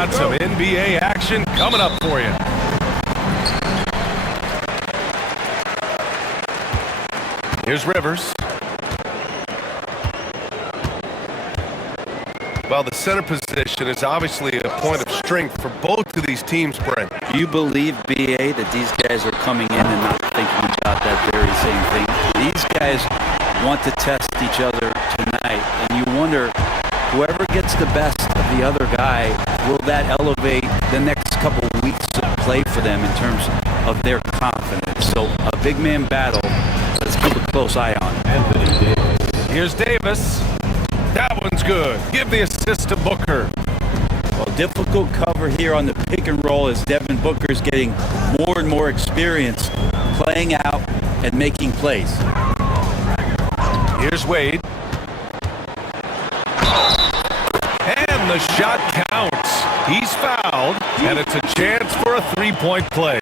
got some NBA action coming up for you. Here's Rivers. Well, the center position is obviously a point of strength for both of these teams, Brent. Do you believe, B.A., that these guys are coming in and not thinking about that very same thing? These guys want to test each other tonight, and you wonder, whoever gets the best of the other guy, will that elevate the next couple of weeks of play for them in terms of their confidence? So a big man battle, let's keep a close eye on it. Here's Davis. That one's good. Give the assist to Booker. Well, difficult cover here on the pick and roll as Devin Booker's getting more and more experience playing out and making plays. Here's Wade. And the shot counts. He's fouled, and it's a chance for a three-point play.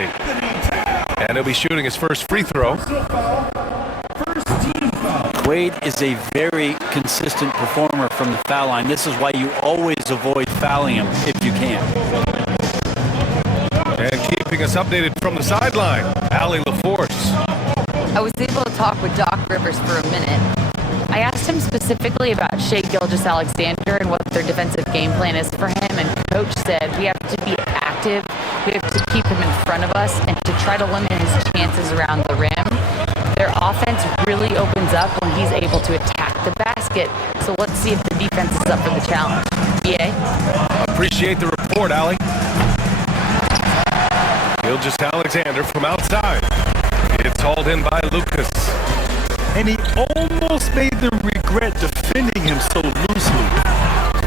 And he'll be shooting his first free throw. Wade is a very consistent performer from the foul line. This is why you always avoid fouling him if you can. And keeping us updated from the sideline, Allie LaForce. I was able to talk with Doc Rivers for a minute. I asked him specifically about Shai Gilgeous-Alexander and what their defensive game plan is for him, and Coach said we have to be active, we have to keep him in front of us, and to try to limit his chances around the rim. Their offense really opens up when he's able to attack the basket. So let's see if the defense is up for the challenge. BA? Appreciate the report, Allie. Gilgeous-Alexander from outside. It's hauled in by Lucas. And he almost made them regret defending him so loosely.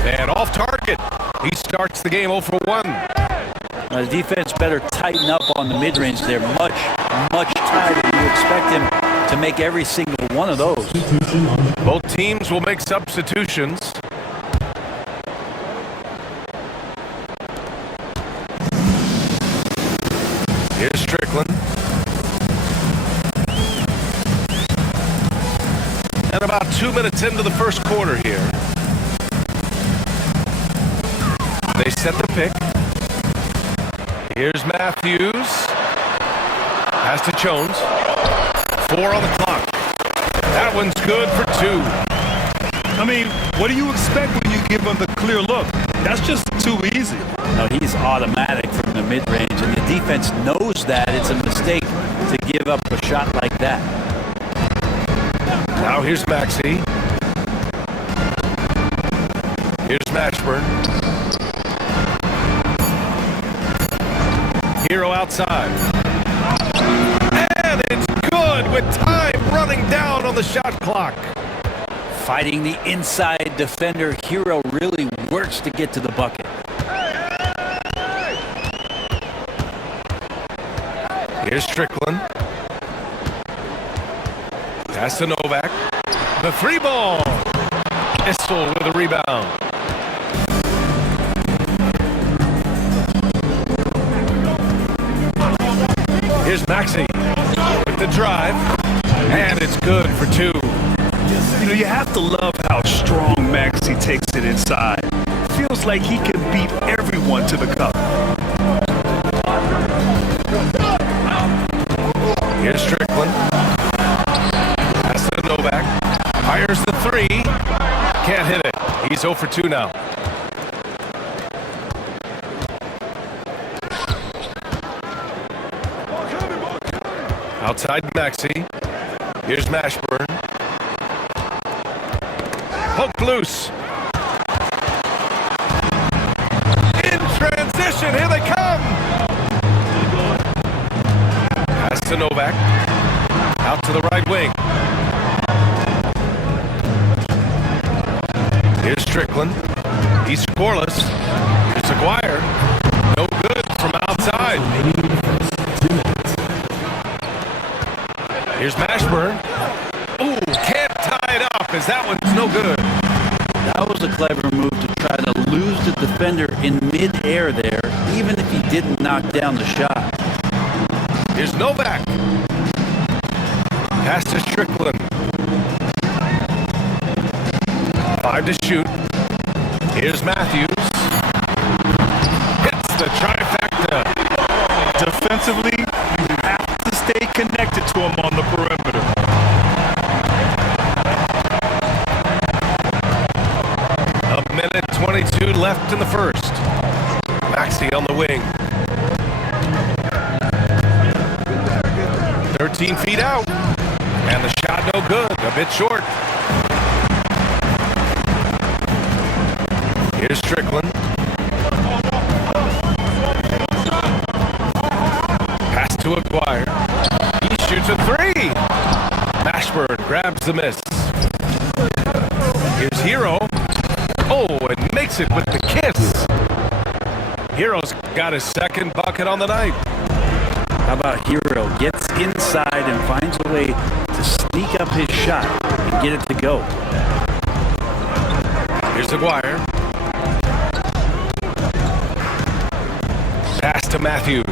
And off target. He starts the game 0 for 1. The defense better tighten up on the mid-range. They're much tighter. You expect him to make every single one of those. Both teams will make substitutions. Here's Strickland. And about 2 minutes into the first quarter here. They set the pick. Here's Matthews. Pass to Jones. 4 on the clock. That one's good for 2. I mean, what do you expect when you give him the clear look? That's just too easy. No, he's automatic from the mid-range, and the defense knows that it's a mistake to give up a shot like that. Now here's Maxey. Here's Mashburn. Hero outside. And it's good with time running down on the shot clock. Fighting the inside defender, Hero really works to get to the bucket. Here's Strickland. Pass to Novak. The 3 ball. Pistol with a rebound. Here's Maxey with the drive. And it's good for 2. You know, you have to love how strong Maxey takes it inside. Feels like he can beat everyone to the cup. Here's Strickland. Pass to Novak. Fires the 3. Can't hit it. He's 0 for 2 now. Outside Maxey. Here's Mashburn. Poked loose. In transition. Here they come. Pass to Novak. Out to the right wing. Here's Strickland. He's scoreless. Here's Aguirre. No good from outside. Here's Mashburn. Ooh, can't tie it up as that one's no good. That was a clever move to try to lose the defender in mid-air there, even if he didn't knock down the shot. Here's Novak. Pass to Strickland. 5 to shoot. Here's Matthews. left in the first. Maxey on the wing. 13 feet out. And the shot no good. A bit short. Here's Strickland. Pass to Aguirre. He shoots a three. Mashburn grabs the miss. Here's Hero. Oh, and makes it with the kiss. Hero's got his second bucket on the night. How about Hero gets inside and finds a way to sneak up his shot and get it to go. Here's Aguirre. Pass to Matthews.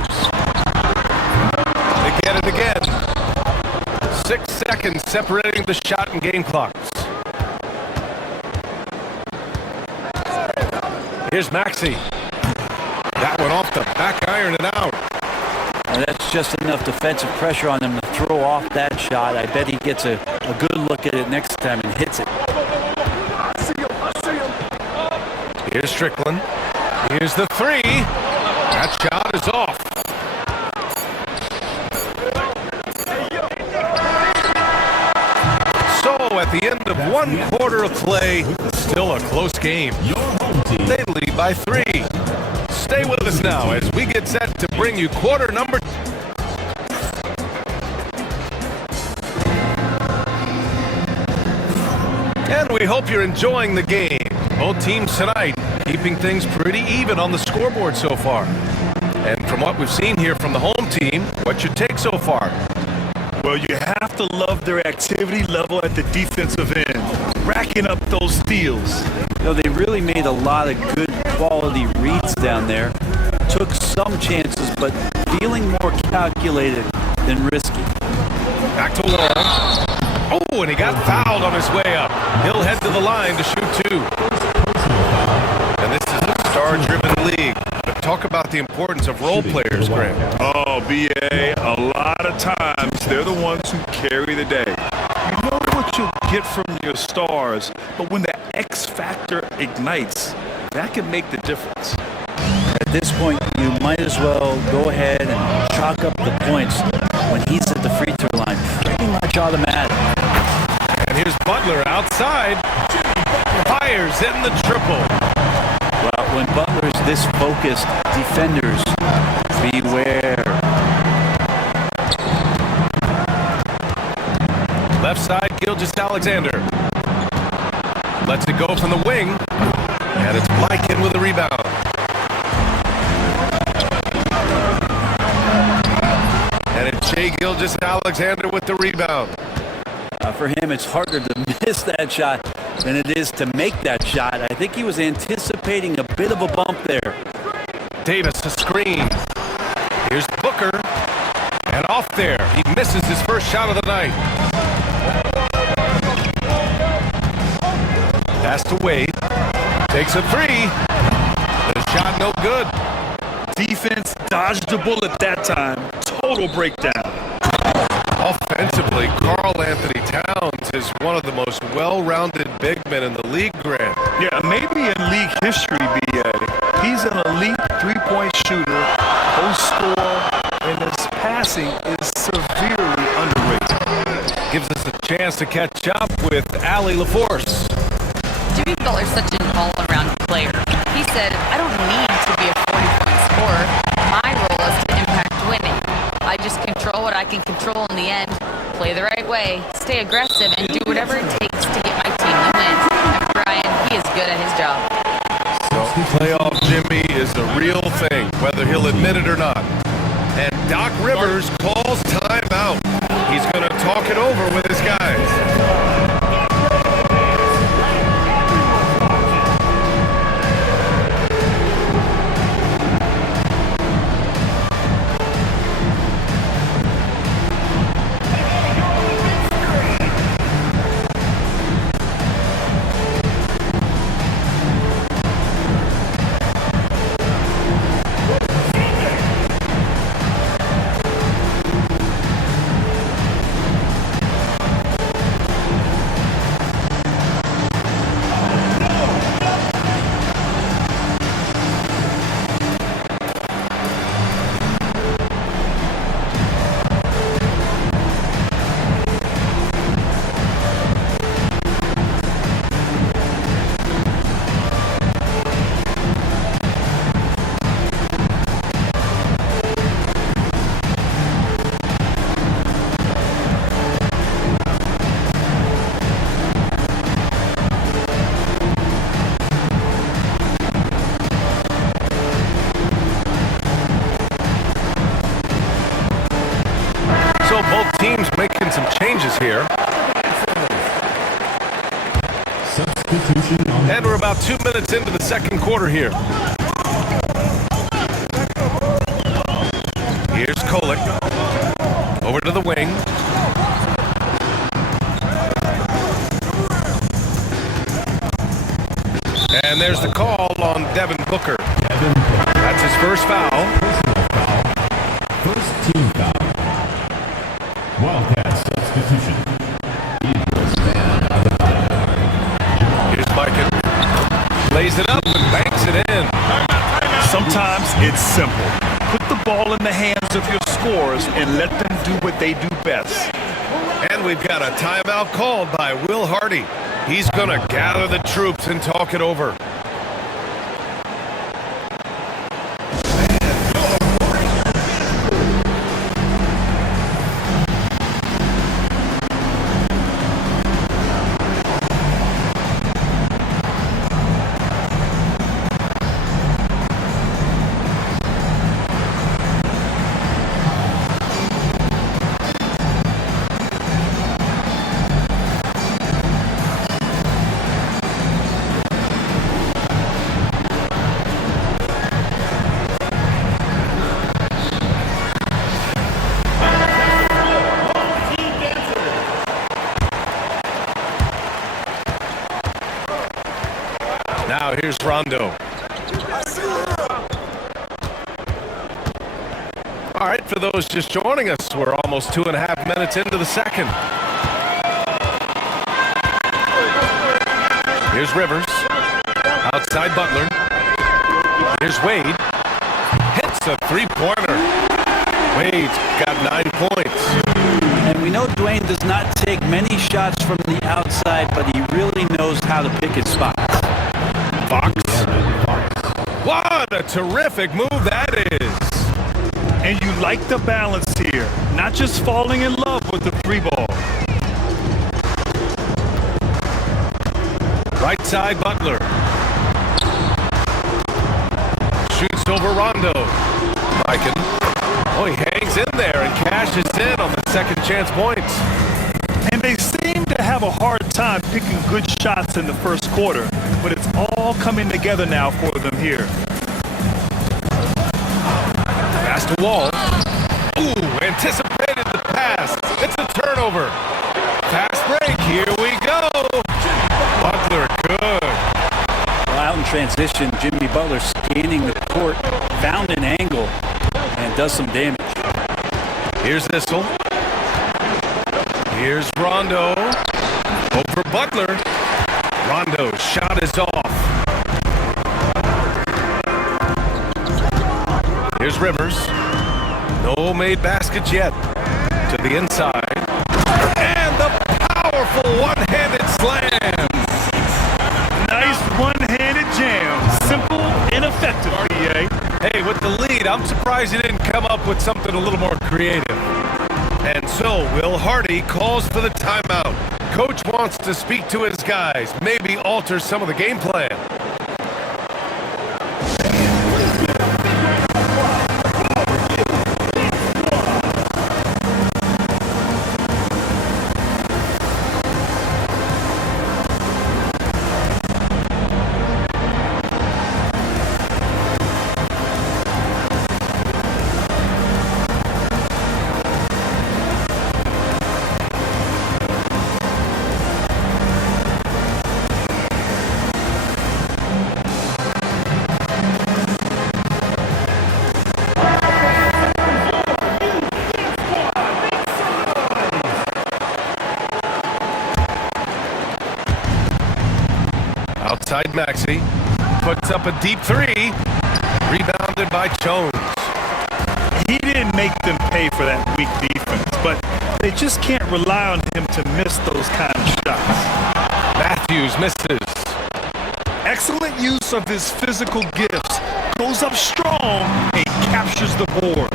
They get it again. 6 seconds separating the shot and game clocks. Here's Maxey. That one off the back iron and out. And that's just enough defensive pressure on him to throw off that shot. I bet he gets a good look at it next time and hits it. Here's Strickland. Here's the three. That shot is off. So at the end of 1 quarter of play, still a close game. They lead by 3. Stay with us now as we get set to bring you quarter number. And we hope you're enjoying the game. Both teams tonight keeping things pretty even on the scoreboard so far. And from what we've seen here from the home team, what's your take so far? Well, you have to love their activity level at the defensive end, racking up those steals. You know, they really made a lot of good quality reads down there. Took some chances, but feeling more calculated than risky. Back to Wall. Oh, and he got fouled on his way up. He'll head to the line to shoot 2. And this is a star-driven league. But talk about the importance of role players, Grant. Oh, BA, a lot of times they're the ones who carry the day. You know what you'll get from your stars, but when the X factor ignites, that can make the difference. At this point, you might as well go ahead and chalk up the points when he's at the free throw line. Pretty much automatic. And here's Butler outside. Fires in the triple. Well, when Butler's this focused, defenders, beware. Left side, Gilgeous-Alexander. Lets it go from the wing. And it's Blyken with the rebound. And it's Shai Gilgeous-Alexander with the rebound. For him, it's harder to miss that shot than it is to make that shot. I think he was anticipating a bit of a bump there. Davis, a screen. Here's Booker. And off there. He misses his first shot of the night. Pass to Wade. Takes a three. The shot no good. Defense dodged the bullet that time. Total breakdown. Offensively, Karl Anthony Towns is one of the most well-rounded big men in the league, Grant. Yeah, maybe in league history, BA. He's an elite three-point shooter. Post score and his passing is severely underrated. Gives us a chance to catch up with Allie LaForce. Jimmy Butler's such an all-around player. He said, I don't need to be a 40-point scorer. My role is to impact winning. I just control what I can control in the end, play the right way, stay aggressive, and do whatever it takes to get my team the win. And Brian, he is good at his job. So playoff Jimmy is a real thing, whether he'll admit it or not. And Doc Rivers calls timeout. He's going to talk it over with his guys. about 2 minutes into the second quarter here. Here's Kolek. Over to the wing. And there's the call on Devin Booker. That's his first foul. First team foul. Wildcat substitution. Eagles man on the foul. Here's Mikan. Lays it up and banks it in. Sometimes it's simple. Put the ball in the hands of your scorers and let them do what they do best. And we've got a timeout called by Will Hardy. He's going to gather the troops and talk it over. Now here's Rondo. All right, for those just joining us, we're almost 2.5 minutes into the second. Here's Rivers. Outside Butler. Here's Wade. Hits a three-pointer. Wade's got 9 points. And we know Dwayne does not take many shots from the outside, but he really knows how to pick his spots. Fox. What a terrific move that is. And you like the balance here, not just falling in love with the free ball. Right side Butler. Shoots over Rondo. Mikan. Oh, he hangs in there and cashes in on the second chance points. And they seem to have a hard time picking good shots in the first quarter, but it's all coming together now for them here. Pass to Wall. Ooh, anticipated the pass. It's a turnover. Fast break. Here we go. Butler, good. Well, out in transition, Jimmy Butler scanning the court, found an angle, and does some damage. Here's Issel. Here's Rondo. Over Butler. Rondo's shot is off. Here's Rivers. No made baskets yet. To the inside. And the powerful one-handed slam. Nice one-handed jam. Simple and effective, BA. Hey, with the lead, I'm surprised he didn't come up with something a little more creative. And so, Will Hardy calls for the timeout. Coach wants to speak to his guys, maybe alter some of the game plan. Outside Maxey puts up a deep three, rebounded by Jones. He didn't make them pay for that weak defense, but they just can't rely on him to miss those kind of shots. Matthews misses. Excellent use of his physical gifts. Goes up strong and captures the board.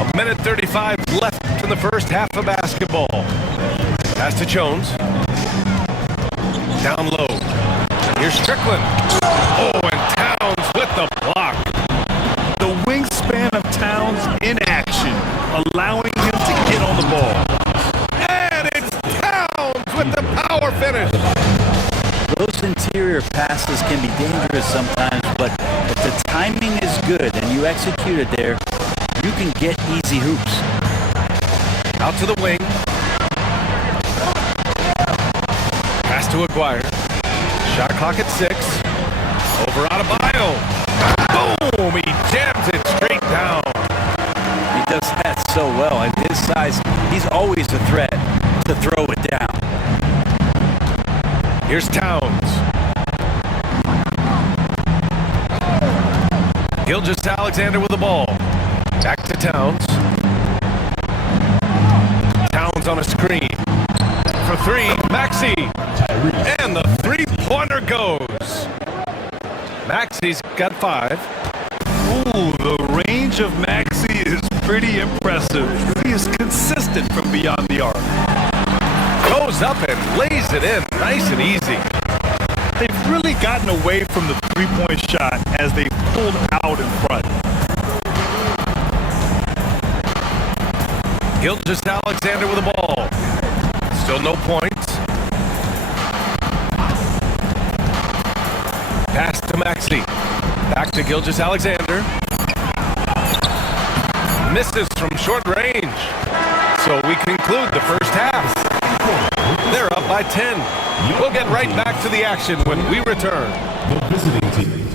A minute 35 left in the first half of basketball. Pass to Jones. Down low. Here's Strickland. Oh, and Towns with the block. The wingspan of Towns in action, allowing him to get on the ball. And it's Towns interior passes can be dangerous sometimes, but if the timing is good and you execute it there, you can get easy hoops. Out to the wing. Pass to Aguirre. Shot clock at 6. Over Adebayo. Boom! He jams it straight down. He does that so well. At his size, he's always a threat to throw it down. Here's Towns. Gilgeous-Alexander with the ball. Back to Towns. Towns on a screen. For 3, Maxey. And the three-pointer goes. Maxey's got 5. Ooh, the range of Maxey is pretty impressive. He is consistent from beyond the arc. Goes up and lays it in. Nice and easy. They've really gotten away from the three-point shot as they pulled out in front. Gilgeous-Alexander with the ball. Still no points. Pass to Maxey. Back to Gilgeous-Alexander. Misses from short range. So we conclude the first half. They're up by 10. We'll get right back to the action when we return. The visiting team.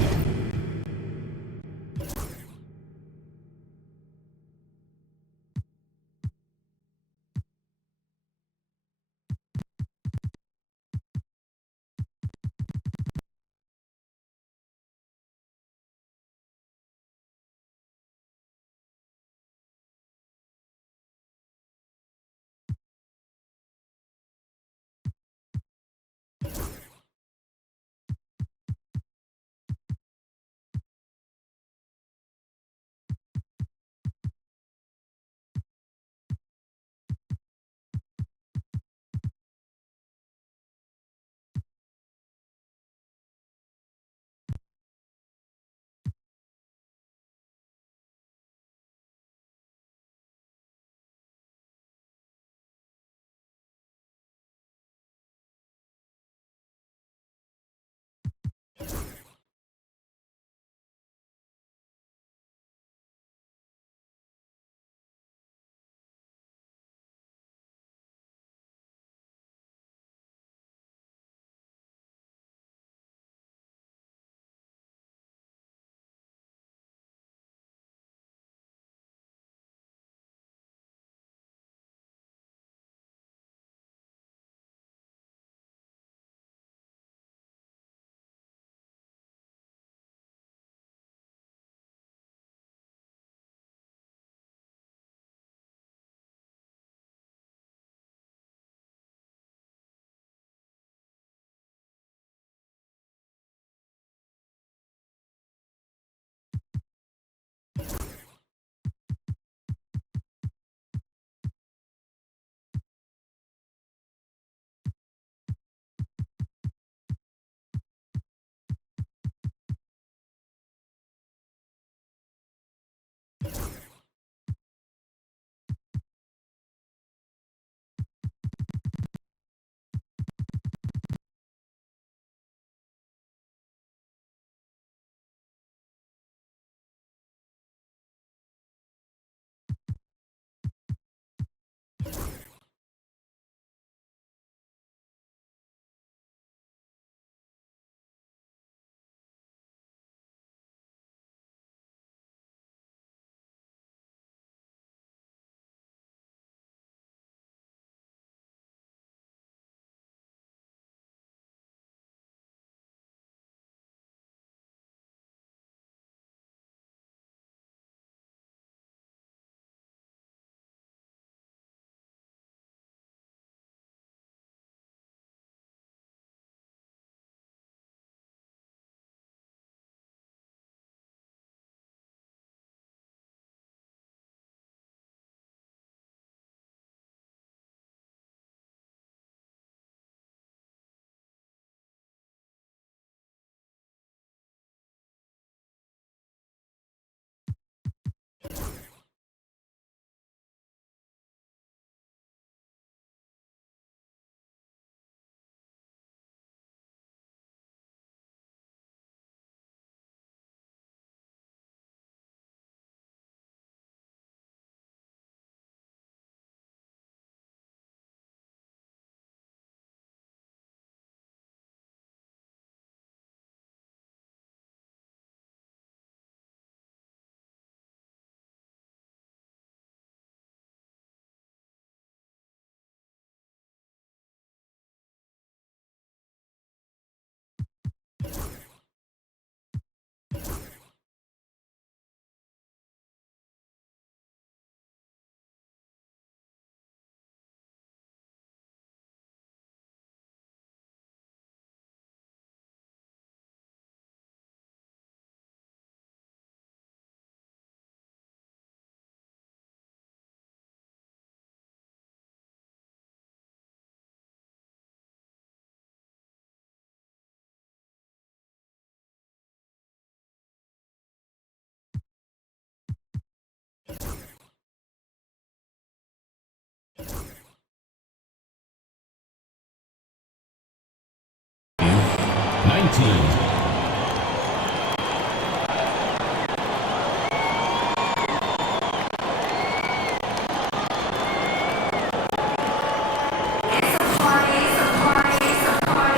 19.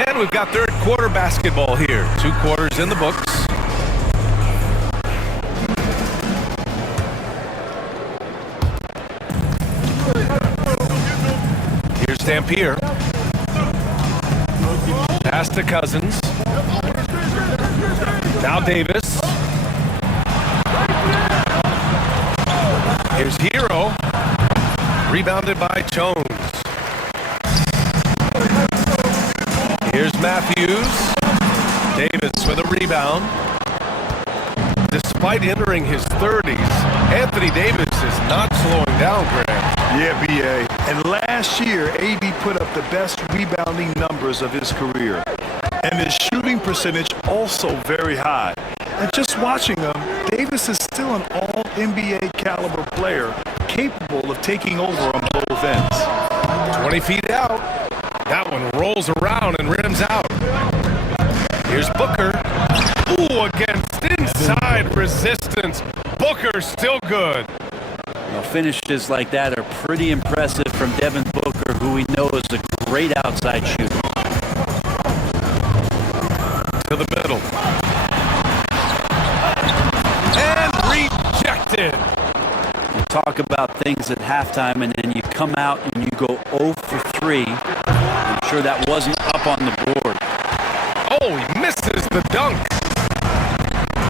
And we've got third quarter basketball here. 2 quarters in the books. Here's Dampier. Pass to Cousins. Now Davis. Here's Hero. Rebounded by Jones. Here's Matthews. Davis with a rebound. Despite entering his 30s, Anthony Davis is not slowing down, Graham. Yeah, B.A. And last year, A.D. put up the best rebounding numbers of his career. And his shooting percentage also very high. And just watching him, Davis is still an all-NBA caliber player capable of taking over on both ends. 20 feet out. That one rolls around and rims out. Here's Booker. Ooh, against inside resistance. Booker still good. Finishes like that are pretty impressive from Devin Booker, who we know is a great outside shooter. To the middle. And rejected. You talk about things at halftime, and then you come out and you go 0 for 3. I'm sure that wasn't up on the board. Oh, he misses the dunk.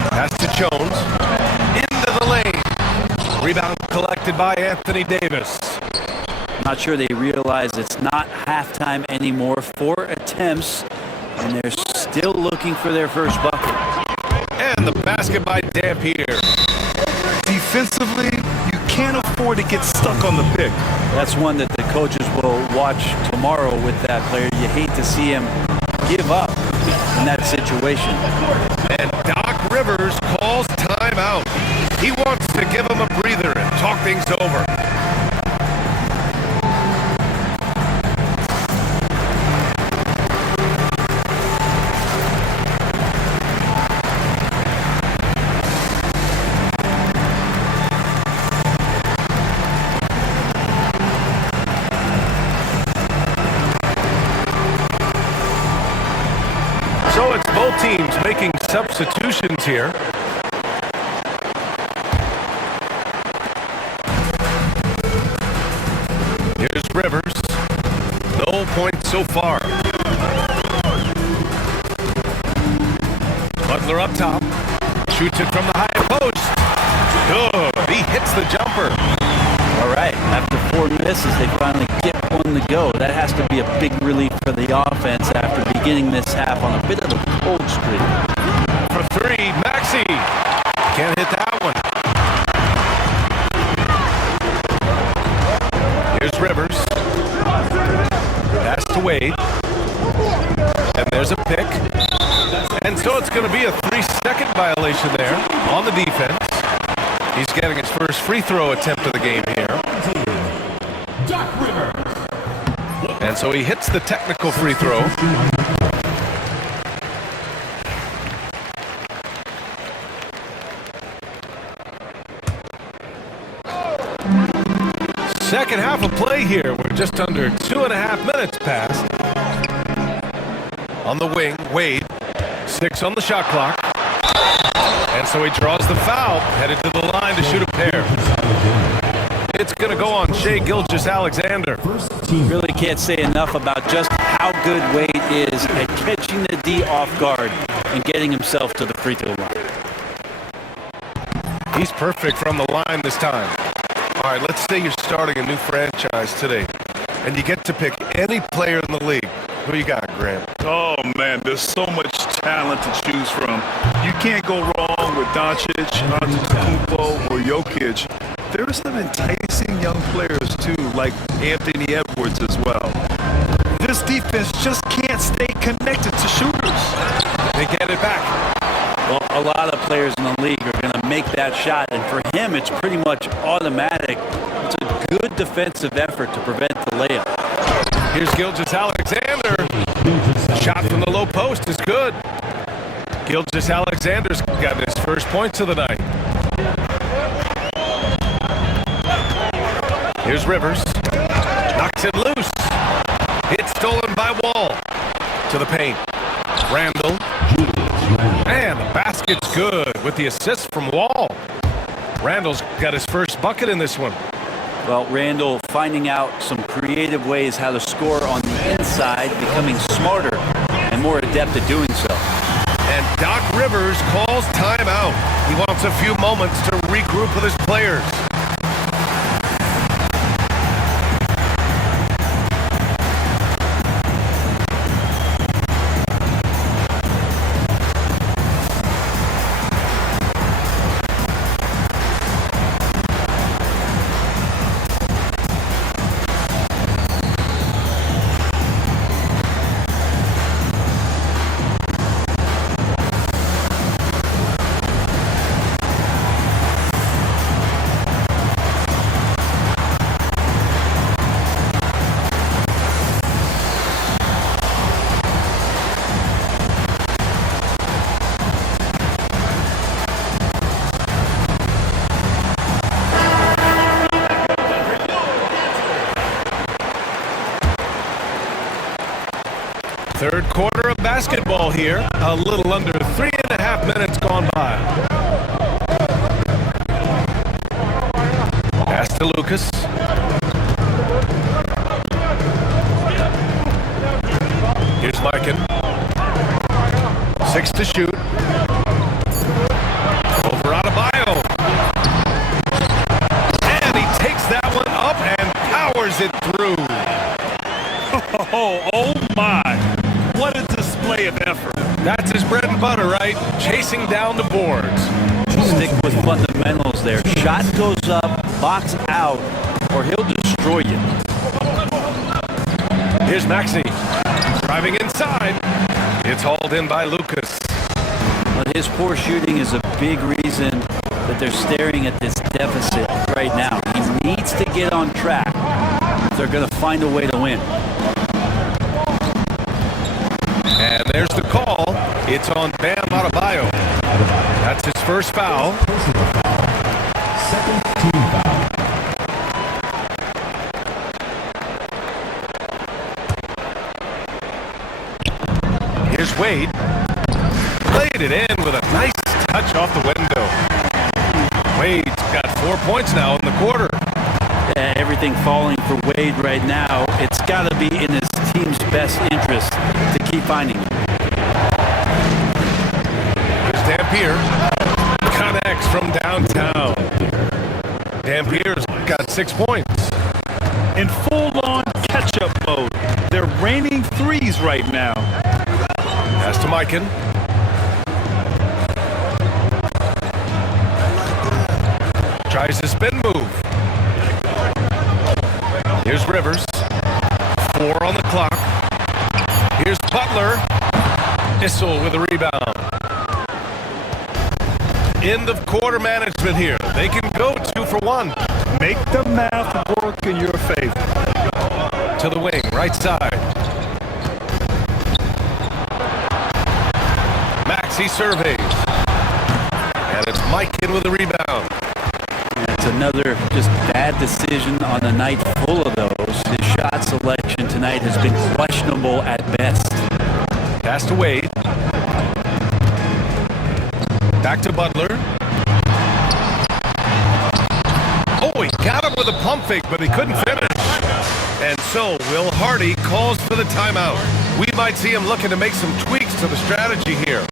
Pass to Jones. Into the lane. Rebound collected by Anthony Davis. Not sure they realize it's not halftime anymore. 4 attempts, and they're still looking for their first bucket. And the basket by Dampier. Defensively, you can't afford to get stuck on the pick. That's one that the coaches will watch tomorrow with that player. You hate to see him give up in that situation. And Doc Rivers calls timeout. He wants to give him a breather and talk things over. So it's both teams making substitutions here. Here's Rivers. No points so far. Butler up top. Shoots it from the high post. Good. He hits the jumper. All right, after 4 misses, they finally get one to go. That has to be a big relief for the offense after beginning this half on a bit of a cold streak. For 3, Maxey. Can't hit that one. Here's Rivers. Pass to Wade. And there's a pick. And so it's going to be a 3-second violation there on the defense. He's getting his first free throw attempt of the game here. Doc Rivers. And so he hits the technical free throw. Second half of play here. We're just under 2.5 minutes past. On the wing, Wade. 6 on the shot clock. And so he draws the foul, headed to the line to shoot a pair. It's going to go on Shai Gilgeous-Alexander. Really can't say enough about just how good Wade is at catching the D off guard and getting himself to the free throw line. He's perfect from the line this time. All right, let's say you're starting a new franchise today, and you get to pick any player in the league. Who you got, Graham? Oh, man, there's so much talent to choose from. You can't go wrong with Doncic, Antetokounmpo, or Jokic. There are some enticing young players, too, like Anthony Edwards as well. This defense just can't stay connected to shooters. They get it back. Well, a lot of players in the league are going to make that shot, and for him, it's pretty much automatic. It's a good defensive effort to prevent the layup. Here's Gilgeous-Alexander. Shot from the low post is good. Gilgeous-Alexander's got his first points of the night. Here's Rivers. Knocks it loose. It's stolen by Wall. To the paint. Randall. And the basket's good with the assist from Wall. Randall's got his first bucket in this one. Well, Randall finding out some creative ways how to score on the inside, becoming smarter and more adept at doing so. And Doc Rivers calls timeout. He wants a few moments to regroup with his players. Third quarter of basketball here. A little under 3.5 minutes gone by. Pass to Lucas. Here's Larkin. 6 to shoot. Over Adebayo. And he takes that one up and powers it through. Oh my. What a display of effort. That's his bread and butter, right? Chasing down the boards. Stick with fundamentals there. Shot goes up, box out, or he'll destroy you. Here's Maxey. Driving inside. It's hauled in by Lucas. But his poor shooting is a big reason that they're staring at this deficit right now. He needs to get on track if they're going to find a way to win. And there's the call. It's on Bam Adebayo. That's his first foul. Second team foul. Here's Wade. Played it in with a nice touch off the window. Wade's got 4 points now in the quarter. Everything falling for Wade right now. It's got to be in his team's best interest to keep finding him. Here's Dampier. Connects from downtown. Dampier's got 6 points. In full-on catch-up mode. They're raining threes right now. Pass to Mikan. Tries the spin move. Here's Rivers. 4 on the clock. Here's Butler. Issel with a rebound. End of quarter management here. They can go 2 for 1. Make the math work in your favor. To the wing, right side. Maxey surveys. And it's Mikan with a rebound. It's another just bad decision on a night full of those. His shot selection tonight has been questionable at best. Pass to Wade. Back to Butler. Oh, he got him with a pump fake, but he couldn't finish. And so Will Hardy calls for the timeout. We might see him looking to make some tweaks to the strategy here.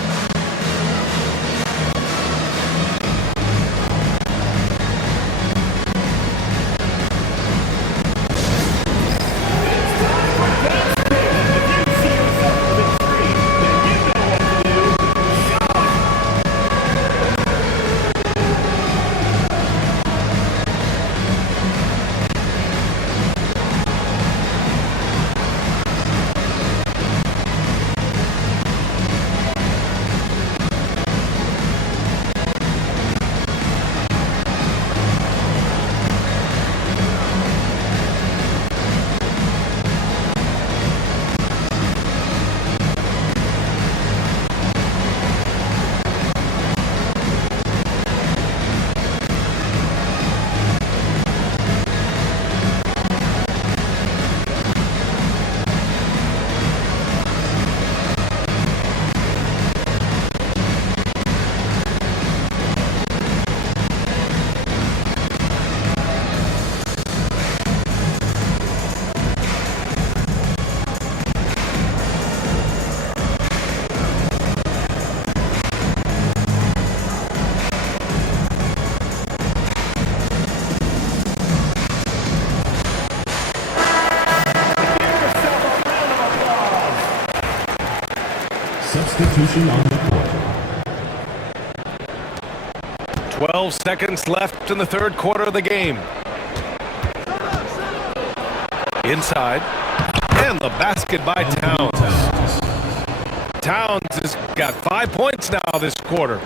12 seconds left in the third quarter of the game. Inside. And the basket by Towns. Towns has got 5 points now this quarter.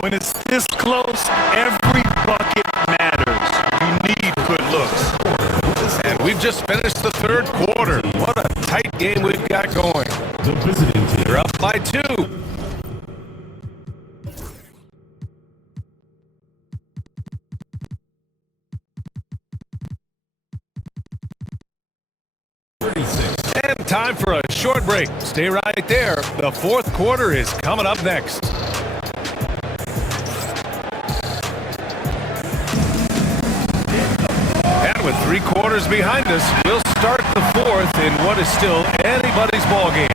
When it's this close, every bucket matters. You need good looks. And we've just finished the third quarter. What a tight game we've got going. The visiting team. They're up by 2. And time for a short break. Stay right there. The fourth quarter is coming up next. And with 3 quarters behind us, we'll start the fourth in what is still anybody's ball game.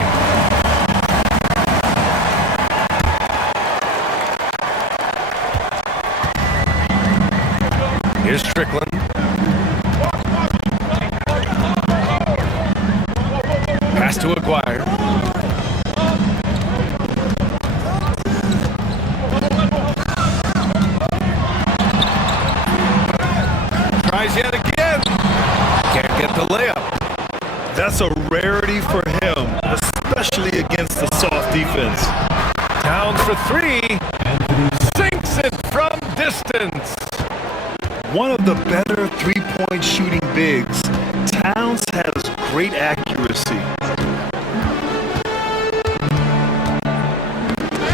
Here's Strickland. Pass to Aguirre. Tries yet again. Can't get the layup. That's a rarity for him, especially against the soft defense. Towns for 3. Sinks it from distance. One of the better three-point shooting bigs, Towns has great accuracy.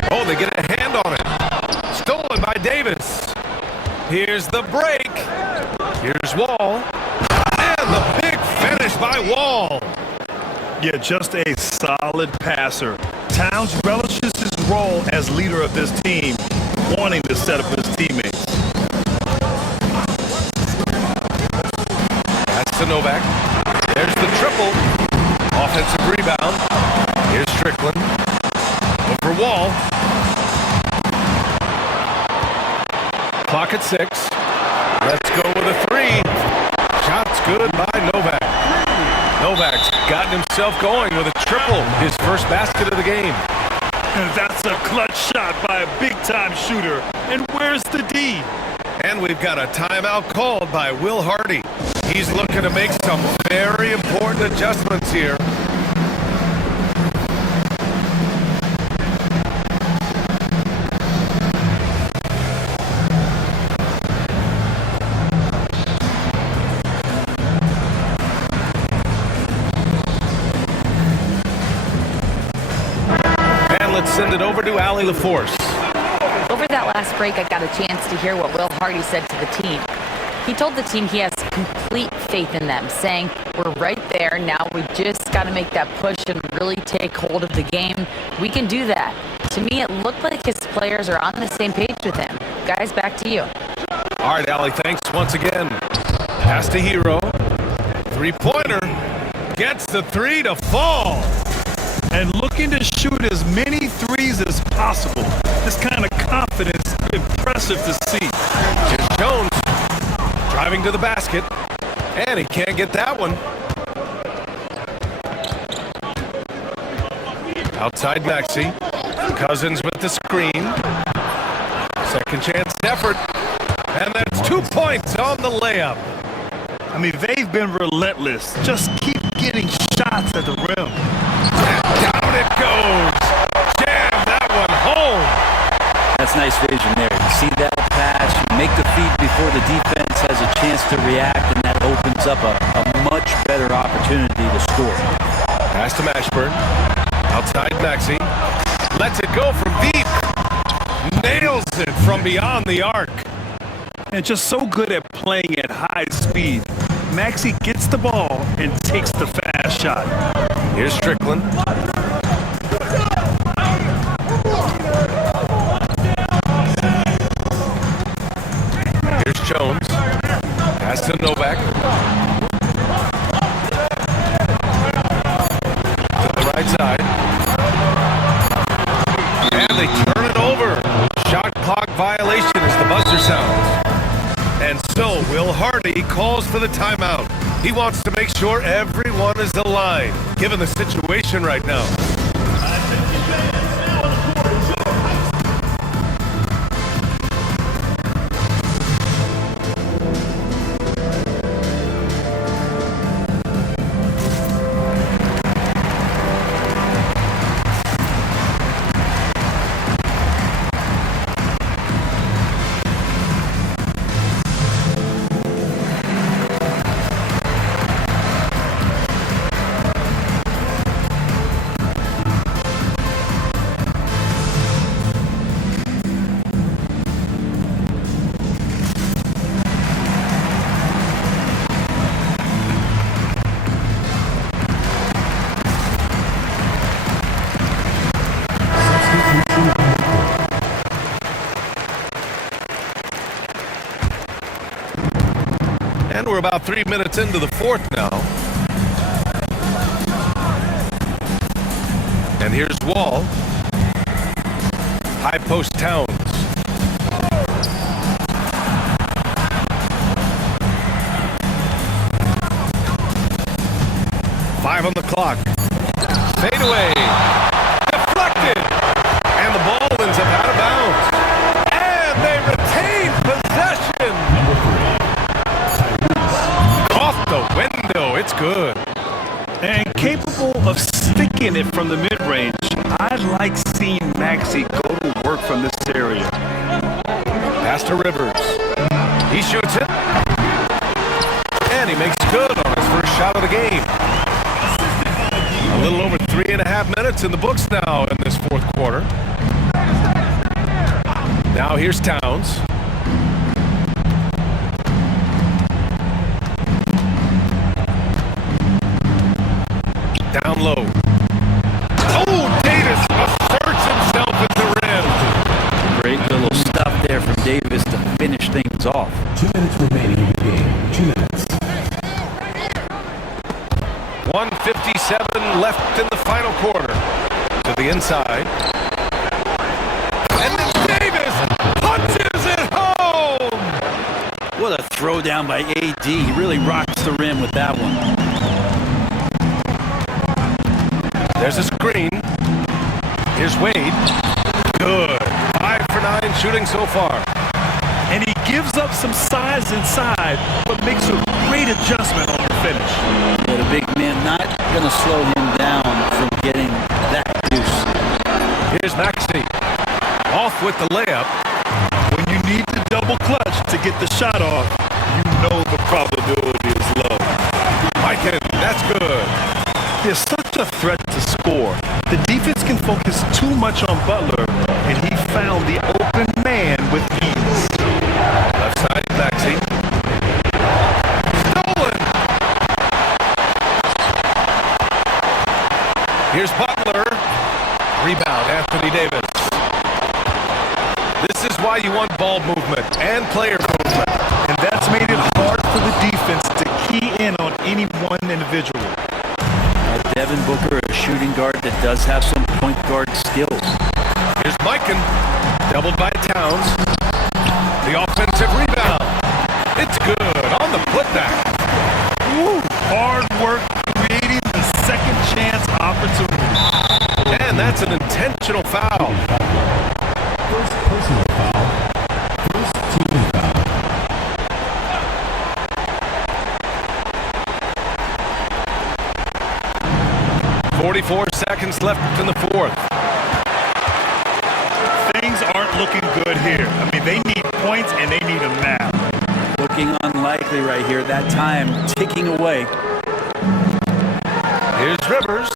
Oh, they get a hand on it. Stolen by Davis. Here's the break. Here's Wall. And the big finish by Wall. Yeah, just a solid passer. Towns relishes his role as leader of this team, wanting to set up his teammates. That's to Novak. There's the triple. Offensive rebound. Here's Strickland. Over Wall. Clock at 6. Let's go with a 3. Shot's good by Novak. Novak's gotten himself going with a triple. His first basket of the game. And that's a clutch shot by a big-time shooter. And where's the D? And we've got a timeout called by Will Hardy. He's looking to make some very important adjustments here. And let's send it over to Allie LaForce. Over that last break, I got a chance to hear what Will Hardy said to the team. He told the team he has complete faith in them, saying, "We're right there. Now we just got to make that push and really take hold of the game. We can do that." To me, it looked like his players are on the same page with him. Guys, back to you. All right, Allie, thanks once again. Pass to Hero. Three-pointer. Gets the 3 to fall. And looking to shoot as many threes as possible. This kind of confidence, impressive to see. Here's Jones. Driving to the basket. And he can't get that one. Outside Maxey. Cousins with the screen. Second chance effort. And that's 2 points on the layup. I mean, they've been relentless. Just keep getting shots at the rim. And down it goes. Jam that one home. That's nice vision there. You see that pass, you make the feed before the defense has a chance to react, and that opens up a much better opportunity to score. Pass to Mashburn. Outside Maxey. Lets it go from deep. Nails it from beyond the arc. And just so good at playing at high speed. Maxey gets the ball and takes the fast shot. Here's Strickland. Here's Jones. Pass to Novak. To the right side. And they turn it over. Shot clock violation as the buzzer sounds. And so Will Hardy calls for the timeout. He wants to make sure everyone is aligned, given the situation right now. we're about 3 minutes into the fourth now. And here's Wall. High post Towns. Five on the clock. Fade away. Deflected. And the ball ends up out of bounds. And they retain possession. Off the window. It's good. And capable of sticking it from the mid-range. I like seeing Maxey go to work from this area. Pass to Rivers. He shoots it. And he makes good on his first shot of the game. A little over 3.5 minutes in the books now in this fourth quarter. Now here's Towns. Down low. Oh, Davis asserts himself at the rim. Great little stuff there from Davis to finish things off. 2 minutes remaining in the game. 2 minutes. 1:57 left in the final quarter. To the inside. And then Davis punches it home! What a throw down by AD. He really rocks the rim with that one. There's a screen. Here's Wade. Good. 5 for 9 shooting so far. And he gives up some size inside, but makes a great adjustment on the finish. But a big man not going to slow him down from getting that deuce. Here's Maxey. Off with the layup. When you need to double clutch to get the shot off, you know the probability is low. Mikan, that's good. There's such a threat to score. The defense can focus too much on Butler, and he found the open man with ease. Left side, Maxey. Stolen! Here's Butler. Rebound, Anthony Davis. This is why you want ball movement and player movement. And that's made it hard for the defense to key in on any one individual. Devin Booker, a shooting guard that does have some point guard skills. Here's Mikan. Doubled by Towns. The offensive rebound. It's good on the putback. Woo. Hard work creating the second chance opportunity. And that's an intentional foul. First personal foul. First team foul. 44 seconds left in the fourth. Things aren't looking good here. I mean, they need points and they need them now. Looking unlikely right here. That time ticking away. Here's Rivers.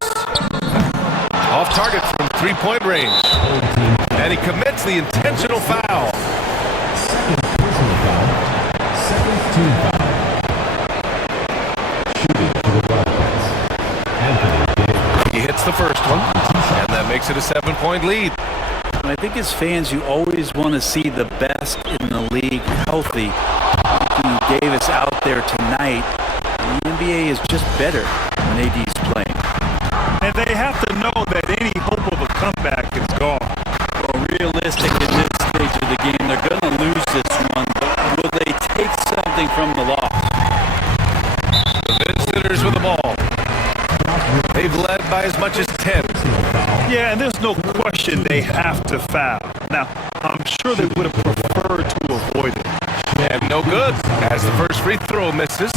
Off target from three-point range. And he commits the intentional foul. Second personal foul. Second team foul. Shooting for the Wildcats. Anthony Davis. He hits the first one, and that makes it a 7-point lead. I think as fans, you always want to see the best in the league healthy. Anthony Davis out there tonight. The NBA is just better when AD's playing. And they have to know that any hope of a comeback is gone. Well, realistic at this stage of the game, they're going to lose this one, but will they take something from the loss? The visitors with the ball. They've led by as much as 10. Yeah, and there's no question they have to foul. Now, I'm sure they would have preferred to avoid it. And no good, as the first free throw misses.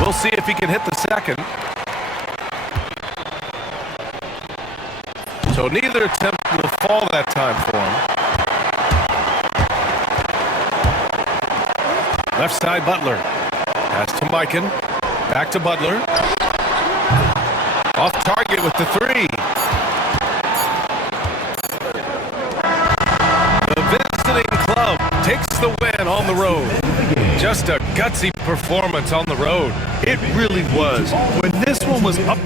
We'll see if he can hit the second. So neither attempt will fall that time for him. Left side, Butler. Pass to Mikan. Back to Butler. Off target with the three. The visiting club takes the win on the road. Just a gutsy performance on the road. It really was. When this one was up